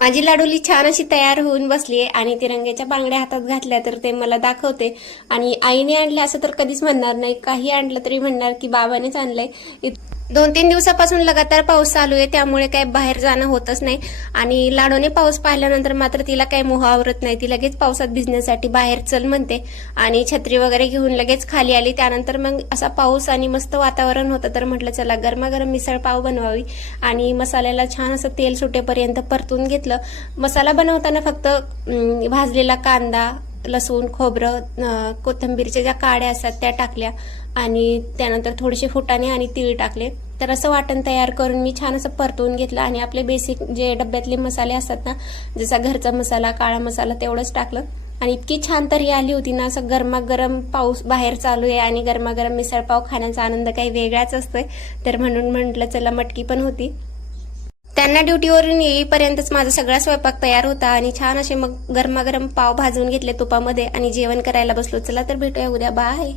माझी लाडोली छान अशी तयार होऊन बसली आहे आणि तिरंग्याच्या बांगड्या हातात घातल्या तर ते मला दाखवते. आणि आईने आणलं असं तर कधीच म्हणणार नाही. काही आणलं तरी म्हणणार की बाबानेच आणलंय. दोन तीन दिवसापासून लगातार पाऊस चालू आहे त्यामुळे काही बाहेर जाणं होतच नाही. आणि लाडोने पाऊस पाहिल्यानंतर मात्र तिला काही मोह आवरत नाही. ती लगेच पावसात भिजण्यासाठी बाहेर चल म्हणते. आणि छत्री वगैरे घेऊन लगेच खाली आली. त्यानंतर मग असा पाऊस आणि मस्त वातावरण होतं. तर म्हटलं चला गरमागरम मिसळ पाव बनवावी. आणि मसाल्याला छान असं तेल सुटेपर्यंत परतून घेतलं. मसाला बनवताना फक्त भाजलेला कांदा लसूण खोबरं कोथिंबीरच्या ज्या काड्या असतात त्या टाकल्या आणि त्यानंतर थोडेसे फुटाणे आणि तीळ टाकले. तर असं वाटण तयार करून मी छान असं परतवून घेतलं आणि आपले बेसिक जे डब्यातले मसाले असतात ना जसा घरचा मसाला काळा मसाला तेवढंच टाकलं. आणि इतकी छान तरी आली होती ना असं गरमागरम पाऊस बाहेर चालू आहे आणि गरमागरम मिसळपाव खाण्याचा आनंद काही वेगळाच असतोय. तर म्हणून म्हटलं चला मटकी पण होती. त्यांना ड्युटीवरून येईपर्यंतच माझा सगळा स्वयंपाक तयार होता आणि छान असे मग गरमागरम पाव भाजून घेतले तुपामध्ये आणि जेवण करायला बसलो. चला तर भेटूया उद्या. बाय.